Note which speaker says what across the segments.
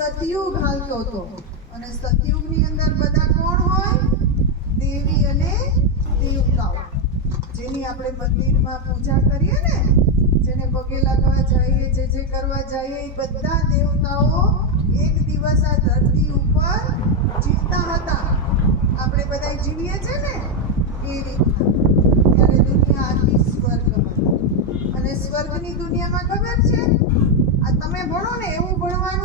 Speaker 1: સતયુગ હાલતો હતો. અને સતયુગની અંદર બધા કોણ હોય? દેવી અને દેવતાઓ. જેની આપણે મંદિરમાં પૂજા કરીએ ને, જેને પગે લાગવા જઈએ, જે જે કરવા જઈએ, એ બધા દેવતાઓ એક દિવસ આ ધરતી ઉપર જીવતા હતા. આપણે બધા જીવીએ છે ને? એ રીતના. ત્યારે દુનિયા આખી સ્વર્ગ અને સ્વર્ગની દુનિયામાં ખબર છે? આ તમે ભણો ને, એવું ભણવાનું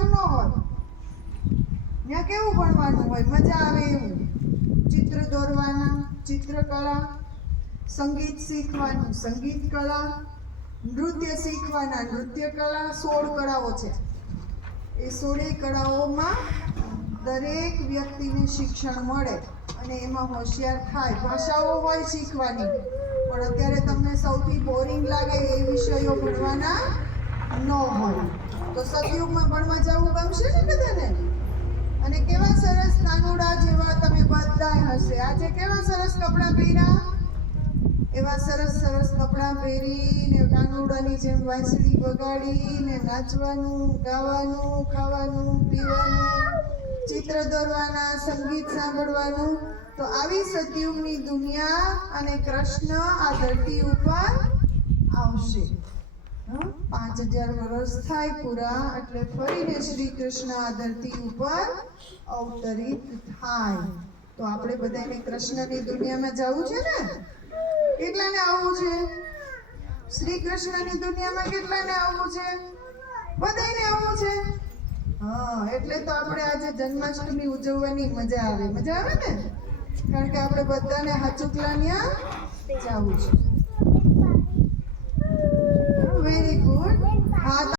Speaker 1: કેવું ભણવાનું હોય? મજા આવે એવું? ચિત્ર દોરવાના, ચિત્રકળા, સંગીત શીખવાનું, સંગીત કળા, નૃત્ય શીખવાના, નૃત્ય કળા, સોળ કળાઓ છે. એ સોળે કળાઓમાં દરેક વ્યક્તિને શિક્ષણ મળે અને એમાં હોશિયાર થાય. ભાષાઓ હોય શીખવાની, પણ અત્યારે તમને સૌથી બોરિંગ લાગે એ વિષયો ભણવાના ન હોય. તો સતયુગમાં ભણવા જવું ગમશે ને બધાને? અને કેવા સરસ નાનુડા જેવા તમે બધા હશે આજે કેવા સરસ કપડાં પહેર્યા એવા સરસ સરસ કપડાં પહેરીને નાનુડાની જેમ વાંસળી વગાડીને નાચવાનું, ગાવાનું, ખાવાનું, પીવાનું, ચિત્ર દોરવાના, સંગીત સાંભળવાનું તો આવી સતયુગની દુનિયા અને કૃષ્ણ આ ધરતી ઉપર? પાંચ હજાર વર્ષ થાય પૂરા એટલે ફરીને શ્રી કૃષ્ણ આ ધરતી ઉપર અવતરિત થાય. તો આપણે બધાને કૃષ્ણની દુનિયામાં જવું છે ને? કેટલાને આવવું છે? શ્રી કૃષ્ણની દુનિયામાં કેટલાને આવવું છે? બધાને આવવું છે? હા, એટલે તો આપણે આજે જન્માષ્ટમી ઉજવવાની મજા આવે. મજા આવે ને? કારણ કે આપણે બધાને હાચુકલા ત્યાં જવું છે.